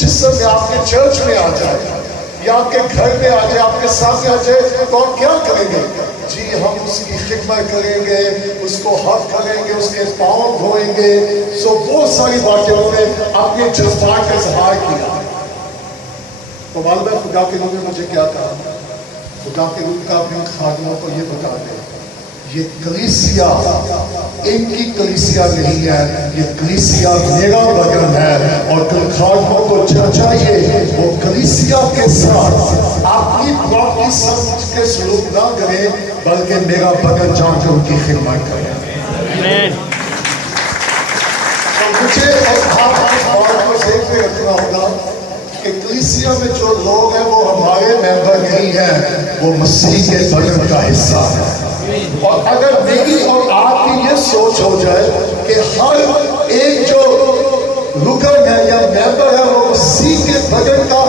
جسم میں آپ کے چرچ میں آ جائے یا آپ کے گھر میں آ جائے, آپ کے سامنے آ جائے, تو آپ کیا کریں گے؟ جی ہم اس کی خدمت کریں گے, اس کو حق کریں گے, اس کے پاؤں دھوئیں گے. سو بہت ساری باتیں انہوں نے اپنے جذبات کا اظہار کیا. تو معلوم ہے خدا کے روح نے مجھے کیا کہا؟ خدا کے روح کا اپنے خادموں کو یہ بتا دے, یہ کلیسیا ان کی کلیسیا نہیں ہے, یہ کلیسیا میرا بدن ہے. اور خادموں کو چاہیے وہ کلیسیا کے ساتھ اپنی بات کی سمجھ کے سلوک نہ کرے, بلکہ میرا بدن جان کے ان کی خدمت کرے. تو مجھے اور آپ اس بات کو ذہن میں رکھنا ہوگا کہ کلیسیا میں جو لوگ ہیں وہ ہمارے ممبر نہیں ہیں, وہ مسیح کے بدن کا حصہ ہے. اور اگر میری اور آپ کی یہ سوچ ہو جائے کہ ہر ایک جو رکن ہے یا ممبر ہے وہ مسیح کے بدن کا